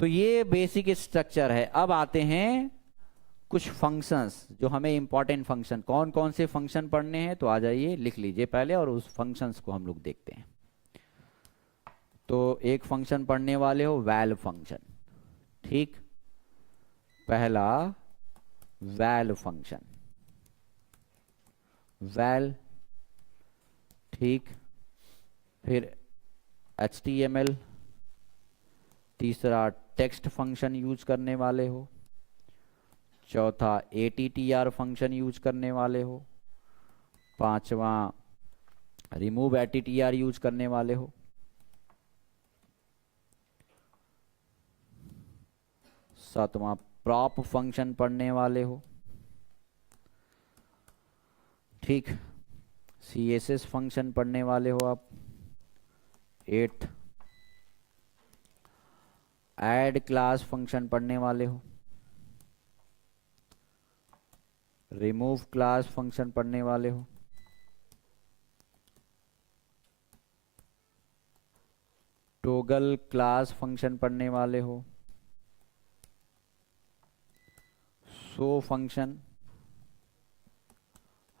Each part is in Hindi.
तो ये बेसिक स्ट्रक्चर है। अब आते हैं कुछ फंक्शंस जो हमें इंपॉर्टेंट फंक्शन, कौन कौन से फंक्शन पढ़ने हैं तो आ जाइए लिख लीजिए पहले, और उस फंक्शंस को हम लोग देखते हैं। तो एक फंक्शन पढ़ने वाले हो वैल फंक्शन, ठीक। पहला वैल फंक्शन, वैल, ठीक। फिर HTML, तीसरा टेक्स्ट फंक्शन यूज करने वाले हो, चौथा ATTR फंक्शन यूज करने वाले हो, पांचवा रिमूव ATTR यूज करने वाले हो, सातवां प्रॉप फंक्शन पढ़ने वाले हो, ठीक। CSS फंक्शन पढ़ने वाले हो आप, 8th ऐड क्लास फंक्शन पढ़ने वाले हो, रिमूव क्लास फंक्शन पढ़ने वाले हो, टोगल क्लास फंक्शन पढ़ने वाले हो, show function,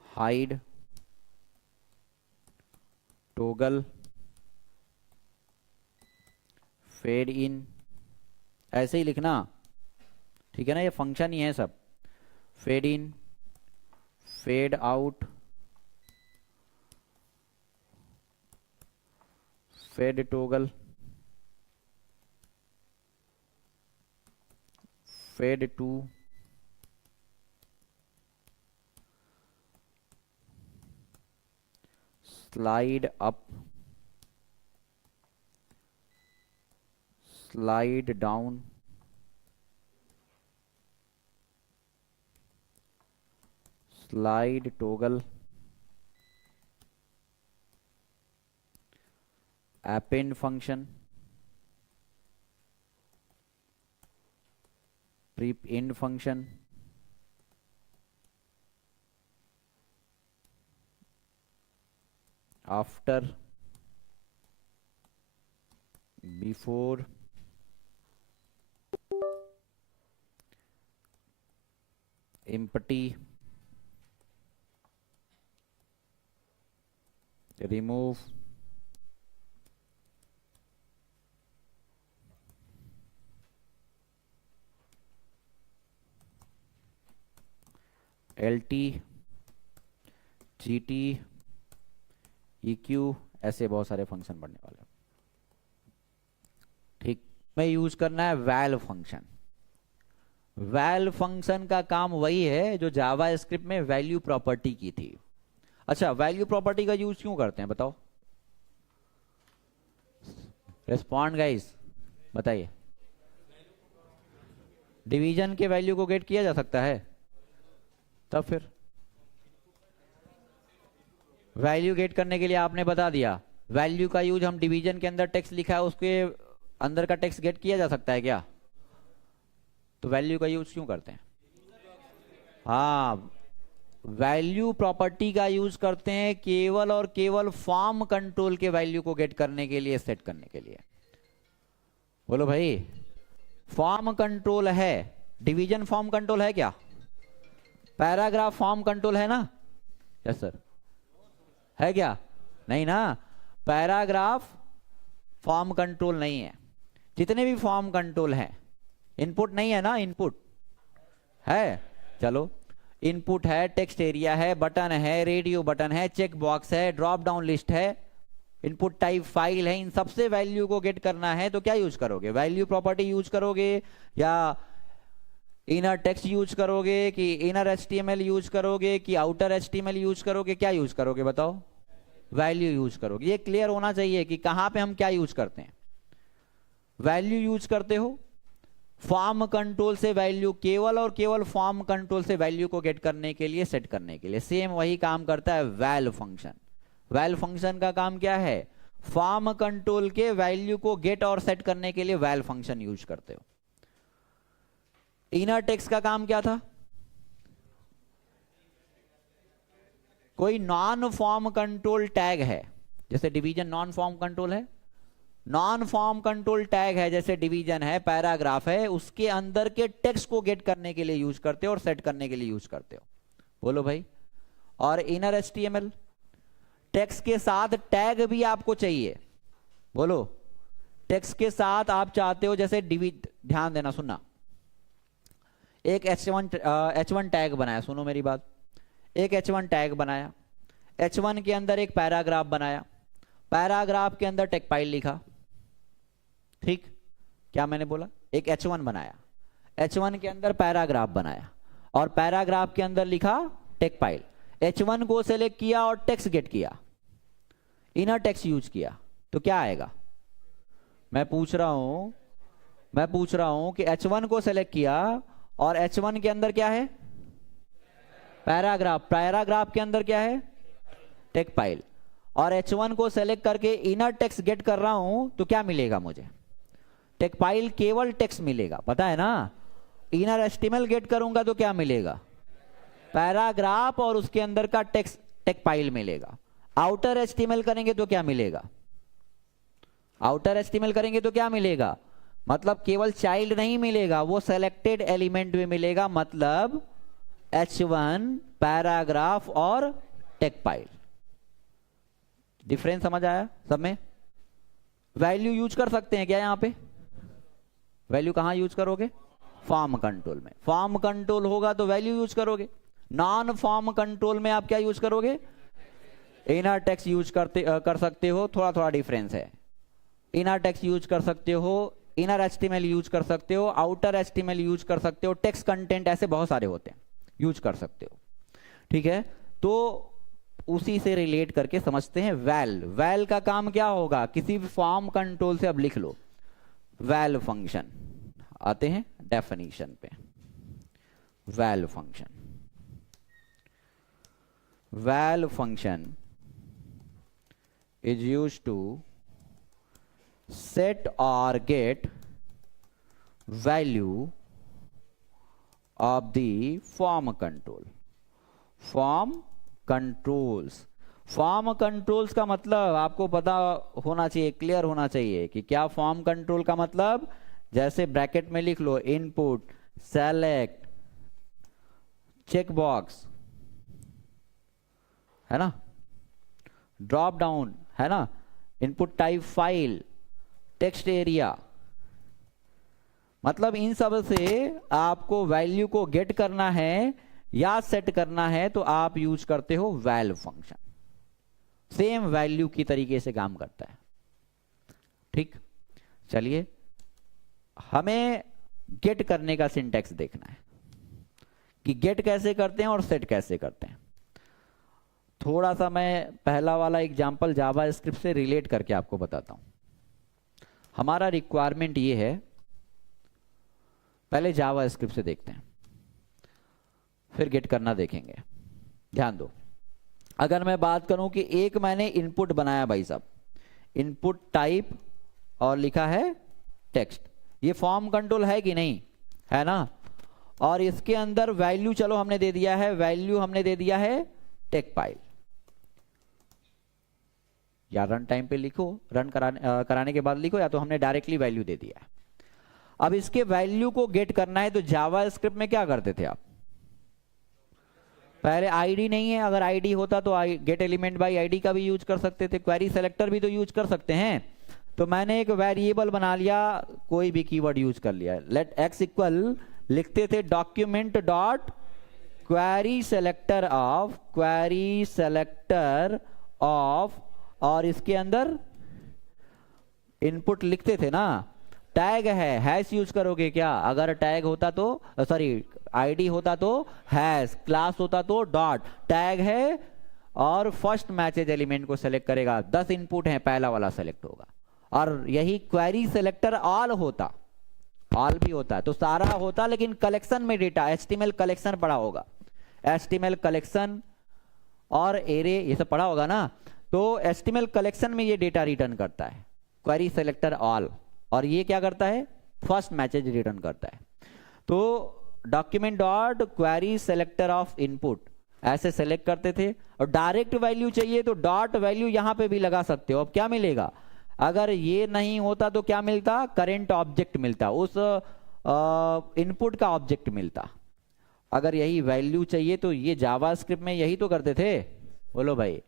hide, toggle, fade in, ऐसे ही लिखना, ठीक है ना, ये फंक्शन ही है सब। Fade in, fade out, fade toggle, fade to, slide up, slide down, slide toggle, append function, prepend function, after, before, empty, remove, LT, GT, EQ, ऐसे बहुत सारे फंक्शन बनने वाले हैं, ठीक। मैं यूज करना है वैल फंक्शन। वैल फंक्शन का काम वही है जो जावा स्क्रिप्ट में वैल्यू प्रॉपर्टी की थी। अच्छा, वैल्यू प्रॉपर्टी का यूज क्यों करते हैं बताओ, रिस्पॉन्ड गाइस, बताइए। डिवीजन के वैल्यू को गेट किया जा सकता है, तब फिर वैल्यू गेट करने के लिए आपने बता दिया, वैल्यू का यूज हम डिवीजन के अंदर टेक्स्ट लिखा है उसके अंदर का टेक्स्ट गेट किया जा सकता है क्या? तो वैल्यू का यूज क्यों करते हैं? हाँ, वैल्यू प्रॉपर्टी का यूज करते हैं केवल और केवल फॉर्म कंट्रोल के वैल्यू को गेट करने के लिए, सेट करने के लिए। बोलो भाई, फॉर्म कंट्रोल है, डिवीजन फॉर्म कंट्रोल है क्या? पैराग्राफ फॉर्म कंट्रोल है ना? यस सर, है क्या? नहीं ना, पैराग्राफ फॉर्म कंट्रोल नहीं है। जितने भी फॉर्म कंट्रोल है, इनपुट नहीं है ना, इनपुट है, चलो इनपुट है, टेक्स्ट एरिया है, बटन है, रेडियो बटन है, चेक बॉक्स है, ड्रॉप डाउन लिस्ट है, इनपुट टाइप फाइल है, इन सबसे वैल्यू को गेट करना है तो क्या यूज करोगे? वैल्यू प्रॉपर्टी यूज करोगे या इनर टेक्स्ट यूज करोगे कि इनर HTML यूज करोगे कि आउटर HTML यूज करोगे? क्या यूज करोगे बताओ? वैल्यू यूज करोगे। ये क्लियर होना चाहिए कि कहां पे हम क्या यूज करते हैं। वैल्यू यूज करते हो फॉर्म कंट्रोल से, वैल्यू केवल और केवल फॉर्म कंट्रोल से वैल्यू को गेट करने के लिए, सेट करने के लिए। सेम वही काम करता है वैल फंक्शन। वैल फंक्शन का काम क्या है? फॉर्म कंट्रोल के वैल्यू को गेट और सेट करने के लिए वैल फंक्शन यूज करते हो। इनर टेक्स्ट का काम क्या था? कोई नॉन फॉर्म कंट्रोल टैग है, जैसे डिवीजन नॉन फॉर्म कंट्रोल है, नॉन फॉर्म कंट्रोल टैग है, जैसे डिवीजन है, पैराग्राफ है, उसके अंदर के टेक्स्ट को गेट करने के लिए यूज करते हो और सेट करने के लिए यूज करते हो। बोलो भाई। और इनर एचटीएमएल, टेक्स्ट के साथ टैग भी आपको चाहिए। बोलो। टेक्स्ट के साथ आप चाहते हो जैसे ध्यान देना, सुनना। एक H1 टैग बनाया, सुनो मेरी बात। एक H1 टैग बनाया, H1 के अंदर एक पैराग्राफ बनाया, पैराग्राफ के अंदर टेक फाइल लिखा। ठीक, क्या मैंने बोला? एक H1 बनाया, H1 के अंदर पैराग्राफ बनाया और पैराग्राफ के अंदर लिखा टेक फाइल। H1 को सेलेक्ट किया और टेक्स्ट गेट किया, इनर टेक्स्ट यूज किया, तो क्या आएगा? मैं पूछ रहा हूं कि H1 को सेलेक्ट किया और H1 के अंदर क्या है? पैराग्राफ। पैराग्राफ के अंदर क्या है? Take file. और H1 को सेलेक्ट करके इनर टेक्स्ट गेट कर रहा हूं, तो क्या मिलेगा मुझे? टेक फाइल केवल टेक्स्ट मिलेगा, पता है ना। इनर एचटीएमएल गेट करूंगा तो क्या मिलेगा? पैराग्राफ और उसके अंदर का टेक्स्ट टेक फाइल मिलेगा। आउटर एचटीएमएल करेंगे तो क्या मिलेगा? आउटर एचटीएमएल करेंगे तो क्या मिलेगा? मतलब केवल चाइल्ड नहीं मिलेगा, वो सेलेक्टेड एलिमेंट भी मिलेगा। मतलब H1, पैराग्राफ और टेक फाइल। डिफरेंस समझ आया सब में? वैल्यू यूज कर सकते हैं क्या? यहां पे वैल्यू कहां यूज करोगे? फॉर्म कंट्रोल में। फॉर्म कंट्रोल होगा तो वैल्यू यूज करोगे। नॉन फॉर्म कंट्रोल में आप क्या यूज करोगे? इनर टेक्स्ट यूज कर सकते हो। थोड़ा थोड़ा डिफरेंस है। इनर टेक्स्ट यूज कर सकते हो, इनर एचटीएमएल यूज कर सकते हो, आउटर एचटीएमएल यूज कर सकते हो, टेक्स्ट कंटेंट ऐसे बहुत सारे होते हैं, यूज कर सकते हो। ठीक है, तो उसी से रिलेट करके समझते हैं वैल। वैल का काम क्या होगा? किसी भी फॉर्म कंट्रोल से अब लिख लो वैल फंक्शन। आते हैं डेफिनेशन पे। Val function, val function is used to set or get value of the form control. form controls, form controls का मतलब आपको पता होना चाहिए, क्लियर होना चाहिए कि क्या फॉर्म कंट्रोल का मतलब। जैसे ब्रैकेट में लिख लो इनपुट, सेलेक्ट, चेक बॉक्स, है ना, ड्रॉप डाउन, है ना, input type file, text area. मतलब इन सब से आपको वैल्यू को गेट करना है या सेट करना है तो आप यूज करते हो वैल फंक्शन। सेम वैल्यू की तरीके से काम करता है। ठीक, चलिए हमें गेट करने का सिंटेक्स देखना है कि गेट कैसे करते हैं और सेट कैसे करते हैं। थोड़ा सा मैं पहला वाला एग्जांपल जावा स्क्रिप्ट से रिलेट करके आपको बताता हूं। हमारा रिक्वायरमेंट ये है, पहले जावा स्क्रिप्ट से देखते हैं, फिर गेट करना देखेंगे। ध्यान दो, अगर मैं बात करूं कि एक मैंने इनपुट बनाया भाई साहब, इनपुट टाइप और लिखा है टेक्स्ट, ये फॉर्म कंट्रोल है कि नहीं? है ना। और इसके अंदर वैल्यू चलो हमने दे दिया है, वैल्यू हमने दे दिया है टेक फाइल। या रन टाइम पे लिखो, रन कराने के बाद लिखो, या तो हमने डायरेक्टली वैल्यू दे दिया है। अब इसके वैल्यू को गेट करना है तो जावा स्क्रिप्ट में क्या करते थे आप? पहले आईडी नहीं है, अगर आईडी होता तो गेट एलिमेंट बाय आईडी का भी यूज कर सकते थे, क्वेरी सेलेक्टर भी तो यूज कर सकते हैं। तो मैंने एक वेरिएबल बना लिया, कोई भी कीवर्ड यूज कर लिया, लेट एक्स इक्वल, लिखते थे document dot query selector of, query selector of, और इसके अंदर इनपुट लिखते थे ना। टैग है, हैश यूज करोगे क्या? अगर टैग होता तो, सॉरी आईडी होता तो हैश, क्लास होता तो डॉट, टैग है और फर्स्ट मैचेज एलिमेंट को सेलेक्ट करेगा। 10 इनपुट हैं, पहला वाला सेलेक्ट होगा। और यही क्वेरी सेलेक्टर ऑल होता, ऑल भी होता है तो सारा होता, लेकिन कलेक्शन में डेटा, एचटीएमएल कलेक्शन पढ़ा होगा, एचटीएमएल कलेक्शन और एरे ये सब पढ़ा होगा ना। तो एचटीएमएल कलेक्शन में ये डेटा रिटर्न करता है, क्वेरी सेलेक्टर ऑल, और ये क्या करता है? फर्स्ट मैचेज रिटर्न करता है। तो document dot query selector of input ऐसे सेलेक्ट करते थे। और डायरेक्ट वैल्यू चाहिए तो डॉट वैल्यू यहां पे भी लगा सकते हो। अब क्या मिलेगा? अगर ये नहीं होता तो क्या मिलता? करेंट ऑब्जेक्ट मिलता, उस इनपुट का ऑब्जेक्ट मिलता। अगर यही वैल्यू चाहिए तो ये जावास्क्रिप्ट में यही तो करते थे। बोलो भाई,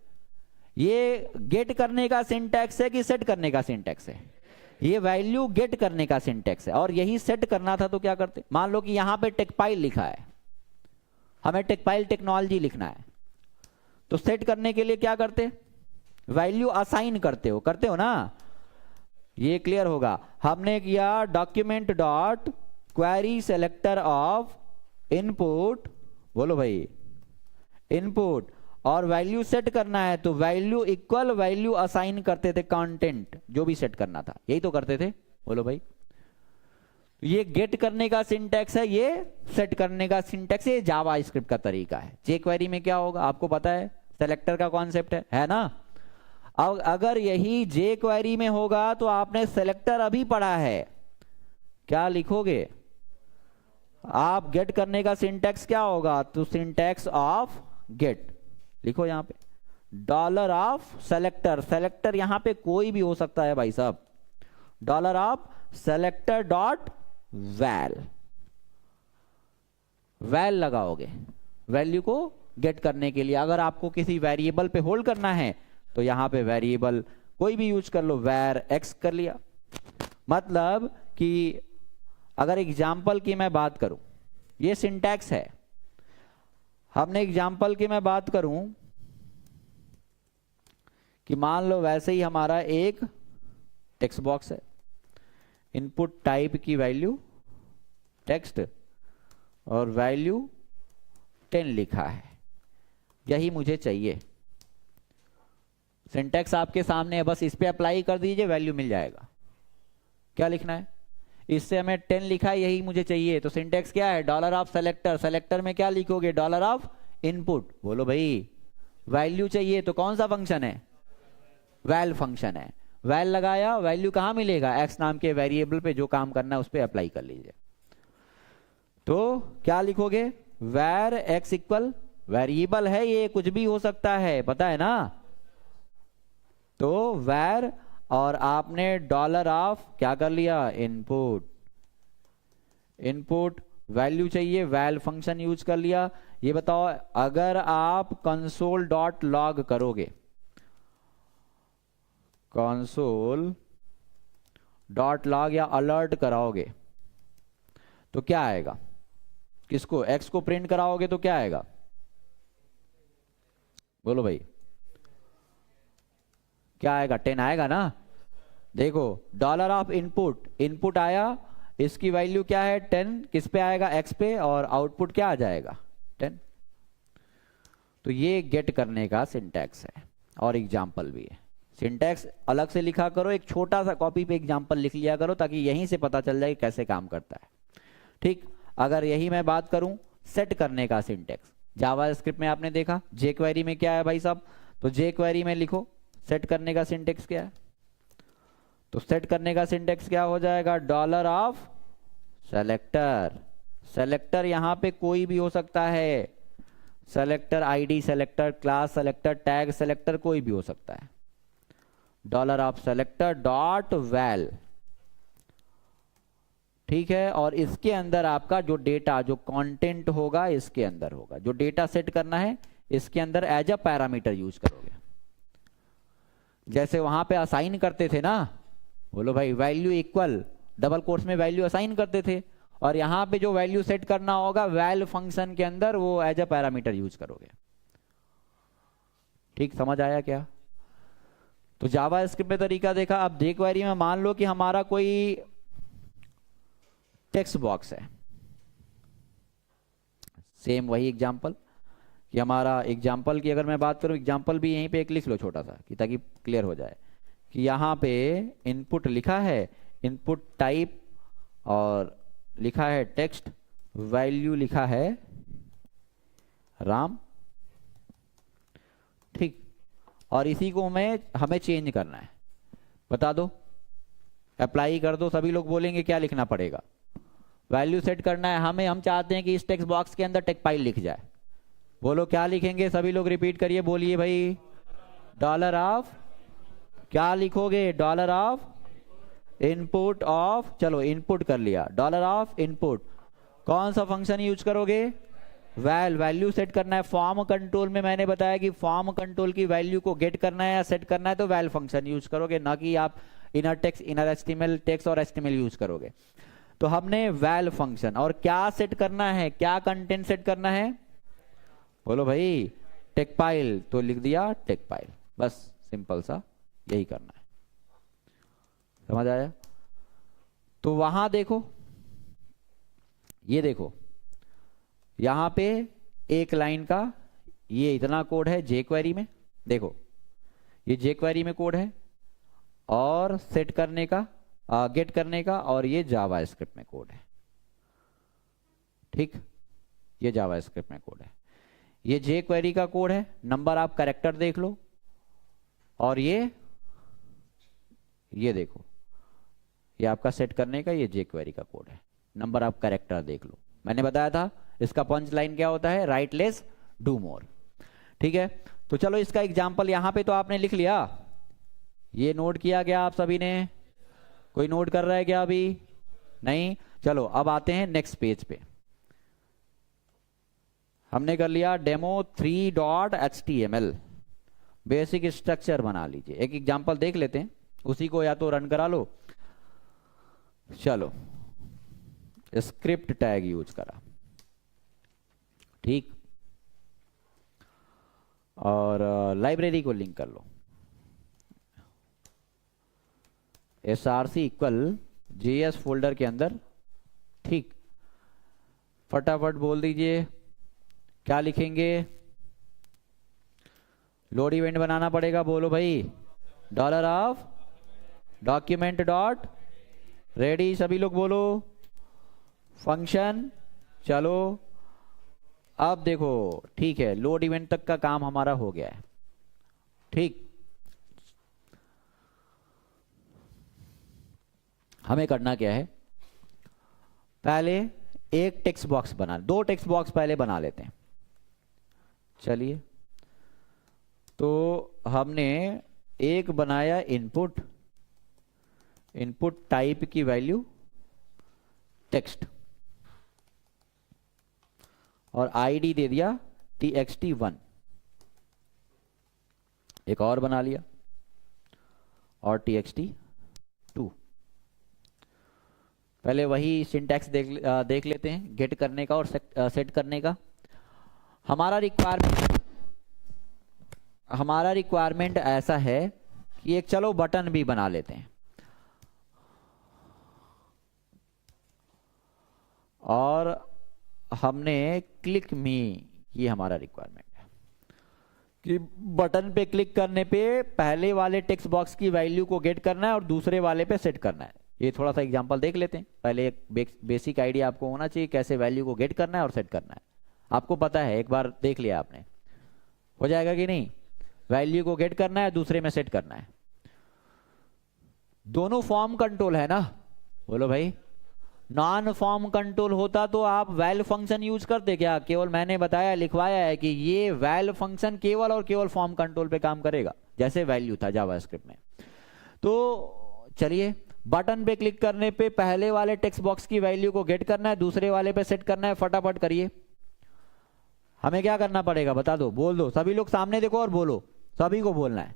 ये गेट करने का सिंटैक्स है कि सेट करने का सिंटैक्स है? ये वैल्यू गेट करने का सिंटैक्स है, और यही सेट करना था तो क्या करते? मान लो कि यहां पे टेकपाइल लिखा है, हमें टेकपाइल टेक्नोलॉजी लिखना है, तो सेट करने के लिए क्या करते? वैल्यू असाइन करते हो ना? ये क्लियर होगा। हमने किया document dot query selector of input, बोलो भाई इनपुट, और वैल्यू सेट करना है तो वैल्यू इक्वल वैल्यू असाइन करते थे, कंटेंट जो भी सेट करना था, यही तो करते थे। बोलो भाई, ये गेट करने का सिंटैक्स है, ये सेट करने का सिंटैक्स, ये जावास्क्रिप्ट का तरीका है। jQuery में क्या होगा आपको पता है, सेलेक्टर का कॉन्सेप्ट है ना? अब अगर यही jQuery में होगा तो आपने सेलेक्टर अभी पढ़ा है, क्या लिखोगे आप? गेट करने का सिंटैक्स क्या होगा? तो सिंटैक्स ऑफ गेट लिखो यहां पे, डॉलर ऑफ सेलेक्टर, सेलेक्टर यहां पे कोई भी हो सकता है भाई साहब, dollar of selector dot val, val लगाओगे वैल्यू को गेट करने के लिए। अगर आपको किसी वेरिएबल पे होल्ड करना है तो यहां पे वेरिएबल कोई भी यूज कर लो, वैर एक्स कर लिया। मतलब कि अगर एग्जाम्पल की मैं बात करूं, ये सिंटैक्स है, हमने एग्जाम्पल की मैं बात करूं कि मान लो वैसे ही हमारा एक टेक्स्ट बॉक्स है, इनपुट टाइप की वैल्यू टेक्स्ट और वैल्यू 10 लिखा है, यही मुझे चाहिए। सिंटैक्स आपके सामने है, बस इस पे अप्लाई कर दीजिए, वैल्यू मिल जाएगा। क्या लिखना है? इससे हमें 10 लिखा है, यही मुझे चाहिए। तो सिंटैक्स क्या है? डॉलर ऑफ सेलेक्टर, सेलेक्टर में क्या लिखोगे? Dollar of input. बोलो भाई, वैल्यू चाहिए तो कौन सा फंक्शन है? वैल फंक्शन है। वैल लगाया, वैल्यू कहां मिलेगा? एक्स नाम के वेरिएबल पे जो काम करना है उस पर अप्लाई कर लीजिए। तो क्या लिखोगे? वैर एक्स इक्वल, वेरिएबल है ये, कुछ भी हो सकता है, पता है ना? तो वैर, और आपने डॉलर ऑफ क्या कर लिया? इनपुट, इनपुट वैल्यू चाहिए, वैल फंक्शन यूज कर लिया। ये बताओ, अगर आप कंसोल डॉट लॉग करोगे, कंसोल डॉट लॉग या अलर्ट कराओगे तो क्या आएगा? किसको? एक्स को प्रिंट कराओगे तो क्या आएगा? बोलो भाई, क्या आएगा? 10 आएगा ना? देखो, डॉलर ऑफ इनपुट, इनपुट आया, इसकी वैल्यू क्या है? 10, किस पे आएगा? एक्स पे, और आउटपुट क्या आ जाएगा? 10। तो ये गेट करने का सिंटैक्स है, और एग्जाम्पल भी है। सिंटैक्स अलग से लिखा करो, एक छोटा सा कॉपी पे एग्जाम्पल लिख लिया करो, ताकि यहीं से पता चल जाए कैसे काम करता है। ठीक, अगर यही मैं बात करूं सेट करने का सिंटैक्स, जावास्क्रिप्ट में आपने देखा, jQuery में क्या है भाई साहब? तो jQuery में लिखो सेट करने का सिंटैक्स क्या है। तो सेट करने का सिंटैक्स क्या हो जाएगा? डॉलर ऑफ सेलेक्टर, सेलेक्टर यहां पे कोई भी हो सकता है, selector ID selector, class selector, tag selector, कोई भी हो सकता है। Dollar of selector dot val, ठीक है। और इसके अंदर आपका जो डेटा, जो कंटेंट होगा इसके अंदर होगा, जो डेटा सेट करना है इसके अंदर एज अ पैरामीटर यूज करोगे। जैसे वहां पे असाइन करते थे ना, बोलो भाई, वैल्यू इक्वल, डबल कोट्स में वैल्यू असाइन करते थे, और यहां पे जो वैल्यू सेट करना होगा वैल फंक्शन के अंदर, वो एज अ पैरामीटर यूज करोगे। ठीक, समझ आया क्या? तो जावास्क्रिप्ट में तरीका देखा। अब jQuery में मान लो कि हमारा कोई टेक्स्ट बॉक्स है, सेम वही एग्जांपल, कि हमारा एग्जांपल की अगर मैं बात करूं, एग्जांपल भी यहीं पे एक लिख लो छोटा सा, कि ताकि क्लियर हो जाए कि यहाँ पे इनपुट लिखा है, इनपुट टाइप, और लिखा है टेक्स्ट, वैल्यू लिखा है राम। ठीक, और इसी को हमें चेंज करना है, बता दो, अप्लाई कर दो। सभी लोग बोलेंगे क्या लिखना पड़ेगा? वैल्यू सेट करना है हमें, हम चाहते हैं कि इस टेक्स्ट बॉक्स के अंदर टेकपाइल लिख जाए। बोलो क्या लिखेंगे? सभी लोग रिपीट करिए, बोलिए भाई, डॉलर ऑफ क्या लिखोगे? डॉलर ऑफ इनपुट ऑफ, चलो इनपुट कर लिया, डॉलर ऑफ इनपुट। कौन सा फंक्शन यूज करोगे? वैल्यू सेट करना है। फॉर्म कंट्रोल में मैंने बताया कि फॉर्म कंट्रोल की वैल्यू को गेट करना है या सेट करना है तो वैल फंक्शन यूज करोगे, ना कि आप inner text, inner HTML text और एचटीएमएल यूज करोगे। तो हमने वैल फंक्शन, और क्या सेट करना है, क्या कंटेंट सेट करना है? बोलो भाई, टेक फाइल, तो लिख दिया टेक फाइल, बस सिंपल सा यही करना है। समझ आया? तो वहां देखो, ये देखो यहां पे एक लाइन का ये इतना कोड है jQuery में, देखो ये jQuery में कोड है, और सेट करने का, गेट करने का, और ये जावास्क्रिप्ट में कोड है। ठीक, ये जावास्क्रिप्ट में कोड है, ये jQuery का कोड है। नंबर आप कैरेक्टर देख लो, और ये देखो, ये आपका सेट करने का ये jQuery का कोड है। नंबर आप कैरेक्टर देख लो। मैंने बताया था इसका पंच लाइन क्या होता है, राइट लेस डू मोर। ठीक है, तो चलो इसका एग्जांपल यहां पे तो आपने लिख लिया, ये नोट किया गया आप सभी ने? कोई नोट कर रहा है क्या अभी? नहीं। चलो अब आते हैं नेक्स्ट पेज पे। हमने कर लिया डेमो 3.html, बेसिक स्ट्रक्चर बना लीजिए। एक एग्जांपल देख लेते हैं, उसी को या तो रन करा लो। चलो, स्क्रिप्ट टैग यूज करा, ठीक, और लाइब्रेरी को लिंक कर लो, src इक्वल JS फोल्डर के अंदर। ठीक, फटाफट बोल दीजिए क्या लिखेंगे? लोड इवेंट बनाना पड़ेगा, बोलो भाई। Dollar of document dot ready, सभी लोग बोलो। फंक्शन, चलो अब देखो, ठीक है, लोड इवेंट तक का काम हमारा हो गया है। ठीक, हमें करना क्या है? पहले एक टेक्स्ट बॉक्स बना, दो टेक्स्ट बॉक्स पहले बना लेते हैं। चलिए, तो हमने एक बनाया इनपुट, इनपुट टाइप की वैल्यू टेक्स्ट, और आईडी दे दिया txt1। एक और बना लिया, और txt2। पहले वही सिंटैक्स देख लेते हैं, गेट करने का और सेट करने का। हमारा रिक्वायरमेंट ऐसा है कि एक, चलो बटन भी बना लेते हैं, और हमने क्लिक मी, ये हमारा रिक्वायरमेंट है कि बटन पे क्लिक करने पे पहले वाले टेक्स्ट बॉक्स की वैल्यू को गेट करना है और दूसरे वाले पे सेट करना है। ये थोड़ा सा एग्जांपल देख लेते हैं। पहले एक बेसिक आइडिया आपको होना चाहिए कैसे वैल्यू को गेट करना है और सेट करना है। आपको पता है, एक बार देख लिया आपने, हो जाएगा कि नहीं? वैल्यू को गेट करना है, दूसरे में सेट करना है। दोनों फॉर्म कंट्रोल है ना, बोलो भाई। नॉन फॉर्म कंट्रोल होता तो आप वैल फंक्शन यूज करते क्या? केवल मैंने बताया, लिखवाया है कि ये वैल फंक्शन केवल और केवल फॉर्म कंट्रोल पे काम करेगा, जैसे वैल्यू था जावास्क्रिप्ट में। तो चलिए, बटन पे क्लिक करने पे पहले वाले टेक्स्ट बॉक्स की वैल्यू को गेट करना है, दूसरे वाले पे सेट करना है। फटाफट करिए। हमें क्या करना पड़ेगा बता दो, बोल दो, सभी लोग सामने देखो और बोलो, सभी को बोलना है।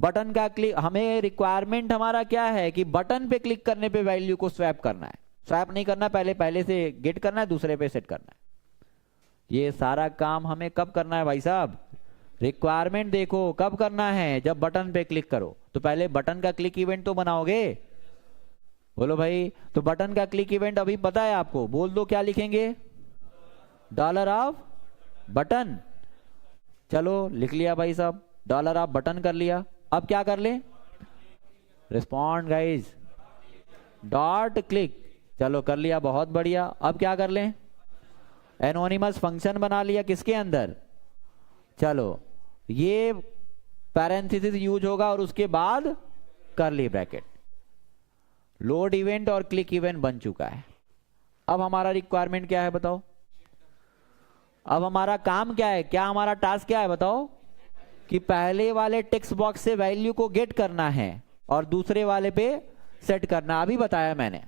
बटन का क्लिक, हमें रिक्वायरमेंट हमारा क्या है कि बटन पे क्लिक करने पे वैल्यू को स्वैप करना है। स्वैप नहीं करना, पहले से गेट करना है, दूसरे पे सेट करना है। ये सारा काम हमें कब करना है भाई साहब? रिक्वायरमेंट देखो कब करना है, जब बटन पे क्लिक करो। तो पहले बटन का क्लिक इवेंट तो बनाओगे, बोलो भाई। तो बटन का क्लिक इवेंट अभी पता है आपको, बोल दो क्या लिखेंगे? Dollar off button. चलो लिख लिया भाई साहब, डॉलर ऑफ बटन कर लिया। अब क्या कर ले? Respond guys dot click. चलो कर लिया, बहुत बढ़िया। अब क्या कर लें? एनोनिमस फंक्शन बना लिया, किसके अंदर? चलो ये पैरेंथेसिस यूज होगा और उसके बाद कर्ली ब्रैकेट। लोड इवेंट और क्लिक इवेंट बन चुका है। अब हमारा रिक्वायरमेंट क्या है बताओ? अब हमारा काम क्या है, क्या हमारा टास्क क्या है बताओ? कि पहले वाले टेक्स्ट बॉक्स से वैल्यू को गेट करना है और दूसरे वाले पे सेट करना, अभी बताया मैंने।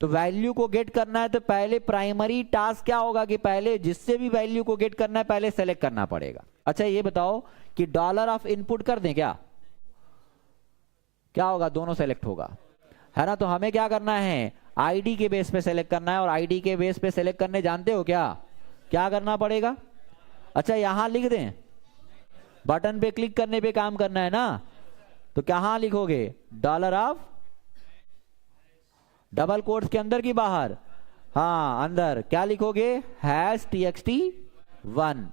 तो वैल्यू को गेट करना है तो पहले प्राइमरी टास्क क्या होगा कि पहले जिससे भी वैल्यू को गेट करना है पहले सेलेक्ट करना पड़ेगा। अच्छा ये बताओ कि डॉलर ऑफ इनपुट कर दें क्या होगा, दोनों सेलेक्ट होगा, है ना। तो हमें क्या करना है, आईडी के बेस पे सेलेक्ट करना है, और आईडी के बेस पे सेलेक्ट करने जानते हो क्या करना पड़ेगा। अच्छा यहां लिख दें, बटन पे क्लिक करने पे काम करना है ना, तो कहां लिखोगे, डॉलर ऑफ डबल कोट्स के अंदर की बाहर, हाँ अंदर, क्या लिखोगे, #txt1।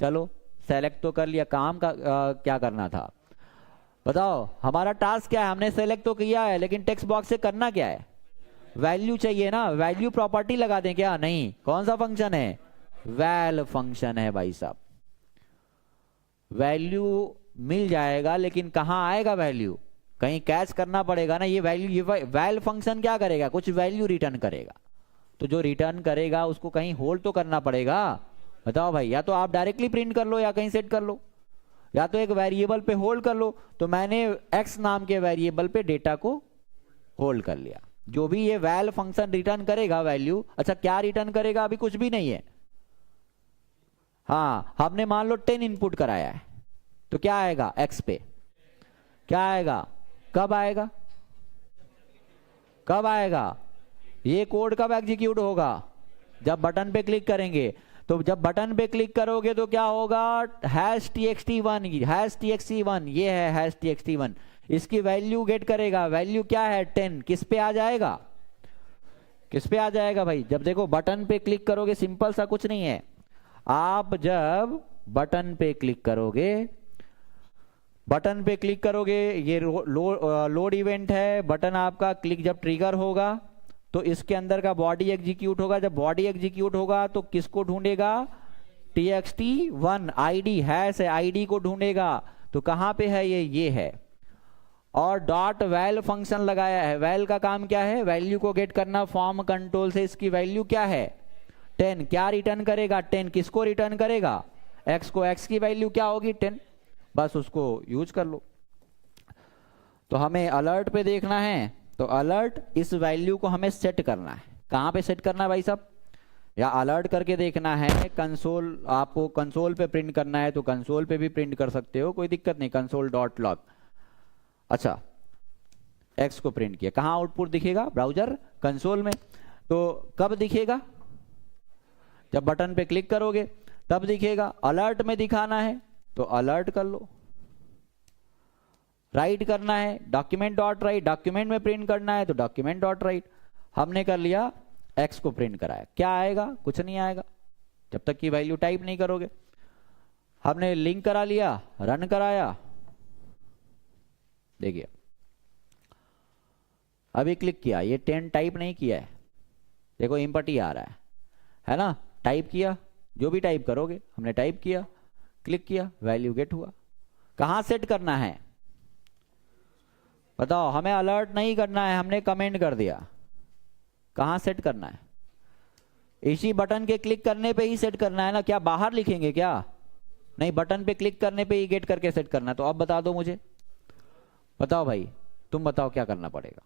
चलो सेलेक्ट तो कर लिया, काम का क्या करना था बताओ। हमारा टास्क क्या है, हमने सेलेक्ट तो किया है लेकिन टेक्स्ट बॉक्स से करना क्या है, वैल्यू चाहिए ना। वैल्यू प्रॉपर्टी लगा दें क्या, नहीं, कौन सा फंक्शन है, वैल फंक्शन है भाई साहब। वैल्यू मिल जाएगा लेकिन कहां आएगा वैल्यू, कहीं कैच करना पड़ेगा ना। ये वैल्यू, ये वैल फंक्शन क्या करेगा, कुछ वैल्यू रिटर्न करेगा, तो जो रिटर्न करेगा उसको कहीं होल्ड तो करना पड़ेगा। बताओ भाई, या तो आप डायरेक्टली प्रिंट कर लो या कहीं सेट कर लो, या तो एक वेरिएबल पे होल्ड कर लो। तो मैंने x नाम के वेरिएबल पे डेटा को होल्ड कर लिया। जो भी ये वैल फंक्शन रिटर्न करेगा वैल्यू, अच्छा क्या रिटर्न करेगा, अभी कुछ भी नहीं है। हाँ हमने मान लो 10 इनपुट कराया है, तो क्या आएगा x पे, क्या आएगा, कब आएगा, ये कोड कब एग्जीक्यूट होगा, जब बटन पे क्लिक करेंगे। तो जब बटन पे क्लिक करोगे तो क्या होगा, #txt1, ये है #txt1, इसकी वैल्यू गेट करेगा। वैल्यू क्या है, 10, किस पे आ जाएगा, भाई। जब देखो बटन पे क्लिक करोगे, सिंपल सा कुछ नहीं है, आप जब बटन पे क्लिक करोगे, ये लोड इवेंट है, बटन आपका क्लिक जब ट्रिगर होगा तो इसके अंदर का बॉडी एग्जीक्यूट होगा। जब बॉडी एग्जीक्यूट होगा तो किसको ढूंढेगा, txt1 आईडी हैश है, आईडी को ढूंढेगा। तो कहां पे है ये है, और डॉट वैल फंक्शन लगाया है। वैल का काम क्या है, वैल्यू को गेट करना, फॉर्म कंट्रोल से इसकी वैल्यू क्या है, 10, क्या रिटर्न करेगा, 10, किसको रिटर्न करेगा, x को, x की वैल्यू क्या होगी, 10, बस उसको यूज कर लो। तो हमें अलर्ट पे देखना है, तो अलर्ट इस वैल्यू को हमें सेट करना है। कहां पे सेट करना है भाई साहब, या अलर्ट करके देखना है, कंसोल, आपको कंसोल पे प्रिंट करना है तो कंसोल पे भी प्रिंट कर सकते हो, कोई दिक्कत नहीं, console.log। अच्छा x को प्रिंट किया, कहां आउटपुट दिखेगा, ब्राउजर कंसोल में। तो कब दिखेगा, जब बटन पे क्लिक करोगे तब दिखेगा। अलर्ट में दिखाना है तो अलर्ट कर लो, राइट करना है document.write, डॉक्यूमेंट में प्रिंट करना है तो document.write। हमने कर लिया, x को प्रिंट कराया, क्या आएगा, कुछ नहीं आएगा जब तक कि वैल्यू टाइप नहीं करोगे। हमने लिंक करा लिया, रन कराया, देखिए अभी क्लिक किया, ये 10 टाइप नहीं किया है, देखो इम्पट ही आ रहा है ना। टाइप किया, जो भी टाइप करोगे, हमने टाइप किया, क्लिक किया, वैल्यू गेट हुआ। कहां सेट करना है बताओ, हमें अलर्ट नहीं करना है, हमने कमेंट कर दिया। कहां सेट करना है, इसी बटन के क्लिक करने पे ही सेट करना है ना, क्या बाहर लिखेंगे क्या, नहीं, बटन पे क्लिक करने पे ही गेट करके सेट करना है। तो अब बता दो मुझे, बताओ भाई, तुम बताओ क्या करना पड़ेगा।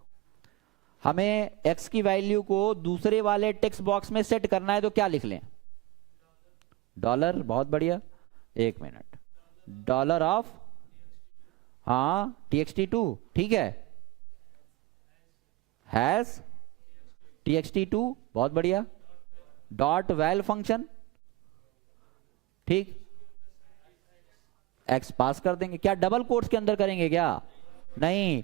हमें x की वैल्यू को दूसरे वाले टेक्स्ट बॉक्स में सेट करना है, तो क्या लिख लें, डॉलर, बहुत बढ़िया, एक मिनट, डॉलर ऑफ, हाँ txt2, ठीक है, हैश txt2, बहुत बढ़िया, डॉट वैल फंक्शन, ठीक, x पास कर देंगे। क्या डबल कोट्स के अंदर करेंगे क्या, नहीं,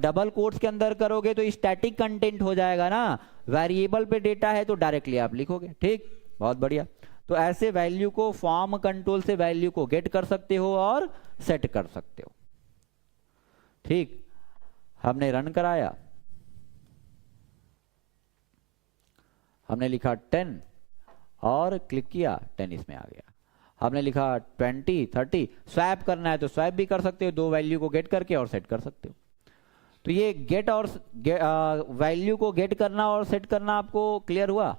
डबल कोट्स के अंदर करोगे तो स्टैटिक कंटेंट हो जाएगा ना, वेरिएबल पे डेटा है तो डायरेक्टली आप लिखोगे, ठीक, बहुत बढ़िया। तो ऐसे वैल्यू को फॉर्म कंट्रोल से वैल्यू को गेट कर सकते हो और सेट कर सकते हो, ठीक। हमने रन कराया, हमने लिखा 10 और क्लिक किया, 10 इसमें आ गया। हमने लिखा 20, 30, स्वैप करना है तो स्वैप भी कर सकते हो, दो वैल्यू को गेट करके और सेट कर सकते हो। तो ये गेट और वैल्यू को गेट करना और सेट करना आपको क्लियर हुआ।